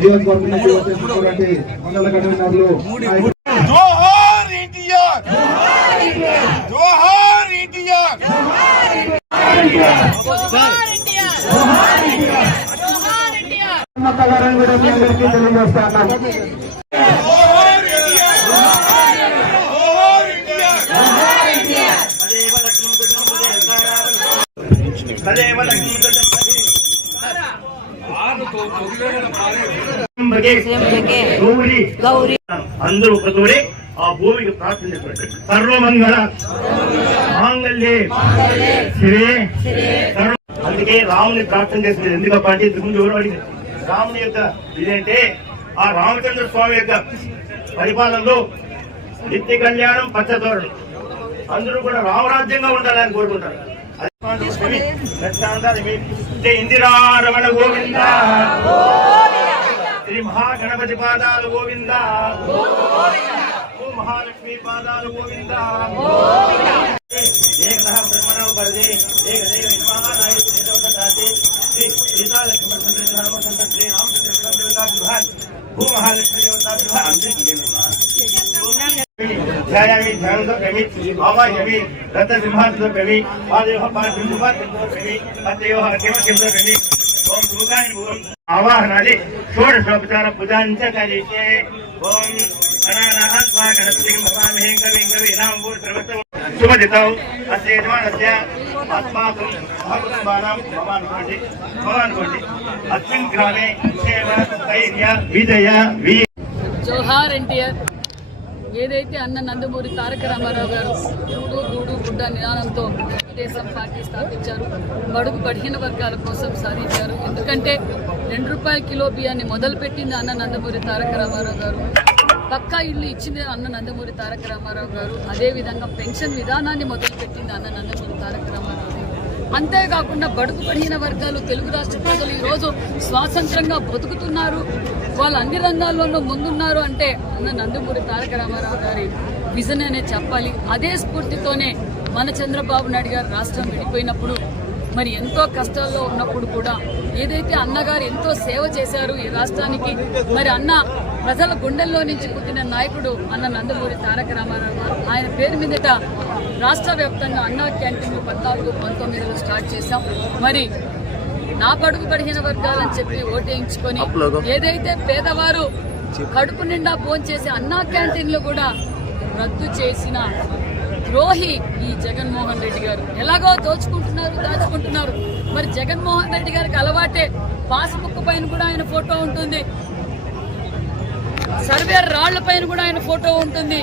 నియోజకవర్గం నుంచి వచ్చేసినటువంటి మండల కన్వీనర్లు నాయకులు జోహార్ ఎన్టీఆర్ జోహార్ ఎన్టీఆర్ మమతా గారిని కూడా మీ అందరికీ తెలియజేస్తా ఉన్నాం జోహార్ ఎన్టీఆర్ జోహార్ ఎన్టీఆర్ తదేవ లక్ష్మీ గౌరీ. గౌరీ. అందరూ ఒకతోడే ఆ భూమికి ప్రార్థన చేస్తున్నారు సర్వమంగళ. మాంగళ్యే. శివే అందుకే రాముని ప్రార్థన చేస్తుంది ఎందుకప్ప అంటే ఇంతకు ముందు ఎవరు అడిగింది రాముని యొక్క ఇదేంటే ఆ రామచంద్ర స్వామి యొక్క పరిపాలనలో నిత్య కళ్యాణం పచ్చతోరణం అందరూ కూడా రామరాజ్యంగా ఉండాలని కోరుకుంటారు. జై ఇందిరారమణ గోవింద. శ్రీ మహాగణపతి పాదాలు గోవింద. ఓ మహాలక్ష్మి పాదాలు గోవింద. ఏకదః బ్రహ్మణో వరదే ఏకదైవ నిర్మాణాయ శ్రీదేవతాతే శ్రీ సీతాలక్ష్మి సంతతి ధర్మ శ్రీ రామచంద్ర దేవతా విభాగ్ భూ మహాలక్ష్మి దేవతా విభాగ్. అందరికీ ధ్యాయామి ధ్యానంతో ప్రేమి ఆవాయమి రథ సింహాసంతో ప్రేమి పాదేవ పాదింతో ప్రేమి అతేవ కేమ కేంద్ర ప్రేమి ఓం సుముఖాయ ఓం ఆవాహనాది షోడశోపచార పూజాంచ కరిష్యే. ఓం అనానాహ స్వా గణపతికి మహామహేం కవిం కవి నామ భూర్ సర్వత్ర శుభదితౌ అస్య యజమానస్య ఆత్మాకం సహకుటుంబానాం భవాన్ కోటి భవాన్ కోటి అస్మిన్ ఏదైతే అన్న నందమూరి తారక రామారావు గారు గూడు గూడు గుడ్డ నిదానంతో తెలుగుదేశం పార్టీ స్థాపించారు బడుగు బలహీన వర్గాల కోసం సాధించారు. ఎందుకంటే రెండు రూపాయల కిలో బియ్యాన్ని మొదలుపెట్టింది అన్న నందమూరి తారక రామారావు గారు. పక్కా ఇల్లు ఇచ్చింది అన్న నందమూరి తారక రామారావు గారు. అదేవిధంగా పెన్షన్ విధానాన్ని మొదలుపెట్టింది అన్న నందమూరి తారక రామారావు అంతేకాకుండా బడుగు పడిన వర్గాలు తెలుగు రాష్ట్ర ప్రజలు ఈరోజు స్వాతంత్రంగా బతుకుతున్నారు. వాళ్ళు అన్ని రంగాల్లోనూ ముందున్నారు అంటే అన్న నందమూరి తారక రామారావు గారి విజన్ అనే చెప్పాలి. అదే స్ఫూర్తితోనే మన చంద్రబాబు నాయుడు గారు రాష్ట్రం విడిపోయినప్పుడు మరి ఎంతో కష్టాల్లో ఉన్నప్పుడు కూడా ఏదైతే అన్నగారు ఎంతో సేవ చేశారు ఈ రాష్ట్రానికి మరి అన్న ప్రజల గుండెల్లో నుంచి పుట్టిన నాయకుడు అన్న నందమూరి తారక రామారావు గారు ఆయన పేరు మీదట రాష్ట్ర వ్యాప్తంగా అన్నా క్యాంటీన్లు పద్నాలుగు పంతొమ్మిదిలో స్టార్ట్ చేశాం. మరి నా పడుగు పడిన వర్గాలని చెప్పి ఓటేయించుకొని ఏదైతే పేదవారు కడుపు నిండా భోంచేసే అన్నా క్యాంటీన్లు కూడా రద్దు చేసిన ద్రోహి ఈ జగన్మోహన్ రెడ్డి గారు. ఎలాగో దోచుకుంటున్నారు దాచుకుంటున్నారు. మరి జగన్మోహన్ రెడ్డి గారికి అలవాటే పాస్బుక్ పైన కూడా ఆయన ఫోటో ఉంటుంది. సర్వేర్ రాళ్ళ పైన కూడా ఆయన ఫోటో ఉంటుంది.